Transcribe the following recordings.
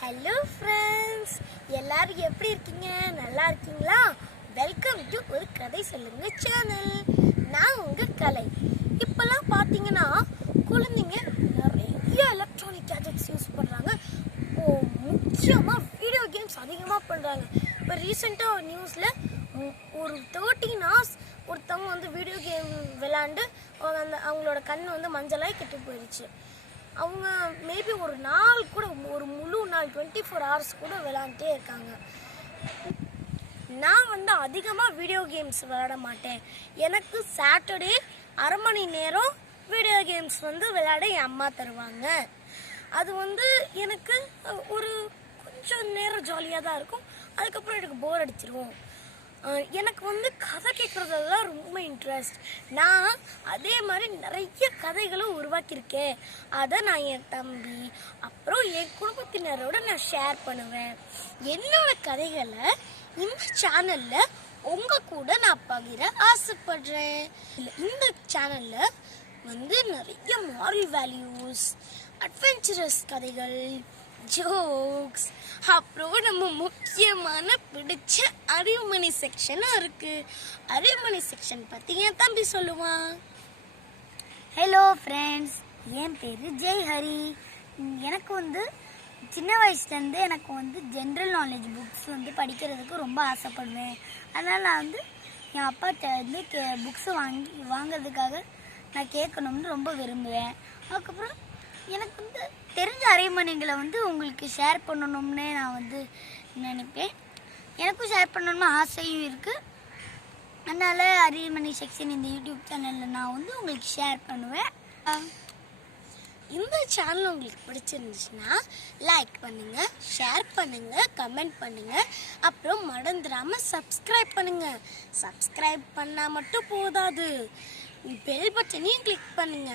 Hello friends எல்லாரும் எப்படி இருக்கீங்க? நல்லா இருக்கீங்களா? வெல்கம் டு ஒரு கதை சொல்லுங்க சேனல் நான் உங்கள் கலை. இப்போல்லாம் பார்த்தீங்கன்னா குழந்தைங்க நிறைய எலக்ட்ரானிக் கேஜெட்ஸ் யூஸ் பண்ணுறாங்க ஓ முக்கியமாக வீடியோ கேம்ஸ் அதிகமாக பண்ணுறாங்க இப்போ ரீசெண்டாக ஒரு நியூஸில் ஒரு தேர்ட்டீன் ஹவர்ஸ் ஒருத்தவங்க வந்து வீடியோ கேம் விளாண்டு அவங்க அந்த அவங்களோட கண் வந்து மஞ்சளாய் கெட்டு போயிடுச்சு அவங்க மேபி ஒரு நாள் கூட ஒரு முழு நாள் டுவெண்ட்டி ஃபோர் ஹவர்ஸ் கூட விளாண்டுட்டே இருக்காங்க. நான் வந்து அதிகமாக வீடியோ கேம்ஸ் விளாட மாட்டேன். எனக்கு சாட்டர்டே அரை மணி நேரம் வீடியோ கேம்ஸ் வந்து விளையாட என் அம்மா தருவாங்க. அது வந்து எனக்கு ஒரு கொஞ்சம் நேரம் ஜாலியாக தான் இருக்கும். அதுக்கப்புறம் எனக்கு போர் அடிச்சிருவோம் எனக்கு வந்து கதை கேட்குறதெல்லாம் ரொம்ப இன்ட்ரெஸ்ட் நான் அதே மாதிரி நிறைய கதைகளும் உருவாக்கியிருக்கேன். அதை நான் என் தம்பி அப்புறம் என் குடும்பத்தினரோட நான் ஷேர் பண்ணுவேன். என்னோட கதைகளை இந்த சேனலில் உங்கள் கூட நான் பகிர ஆசைப்படுறேன். இந்த சேனலில் வந்து நிறைய மாரல் வேல்யூஸ் அட்வென்ச்சரஸ் கதைகள் ஜோக்ஸ் அப்புறம் நம்ம முக்கியமான பிடிச்ச அறிவுமணி செக்ஷனும் இருக்கு. அறிவுமணி செக்ஷன் பத்தி என் தம்பி சொல்லுவான். ஹலோ ஃப்ரெண்ட்ஸ் என் பேர் ஜெய் ஹரி எனக்கு வந்து சின்ன வயசுலேருந்து எனக்கு வந்து ஜென்ரல் நாலேஜ் புக்ஸ் வந்து படிக்கிறதுக்கு ரொம்ப ஆசைப்படுவேன். அதனால் நான் வந்து என் அப்பாட்ட வந்து கே புக்ஸு வாங்கி வாங்குறதுக்காக நான் கேட்கணும்னு ரொம்ப விரும்புவேன். அதுக்கப்புறம் எனக்கு வந்து தெரிஞ்ச அரைமணிகளை வந்து உங்களுக்கு ஷேர் பண்ணணும்னே நான் வந்து நினைப்பேன். எனக்கும் ஷேர் பண்ணணும்னு ஆசையும் இருக்குது அதனால் அரியமணி செக்ஷன் இந்த யூடியூப் சேனலில் நான் வந்து உங்களுக்கு ஷேர் பண்ணுவேன். இந்த சேனல் உங்களுக்கு பிடிச்சிருந்துச்சுன்னா லைக் பண்ணுங்கள் ஷேர் பண்ணுங்கள் கமெண்ட் பண்ணுங்கள் அப்புறம் மறந்துடாமல் சப்ஸ்கிரைப் பண்ணுங்கள் சப்ஸ்கிரைப் பண்ணால் மட்டும் போதாது. பெல் பட்டனையும் கிளிக் பண்ணுங்க.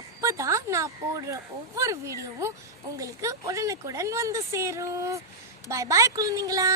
அப்பதான் நான் போடுற ஒவ்வொரு வீடியோவும் உங்களுக்கு உடனுக்குடன் வந்து சேரும். பாய் பாய் குழந்தைங்களா.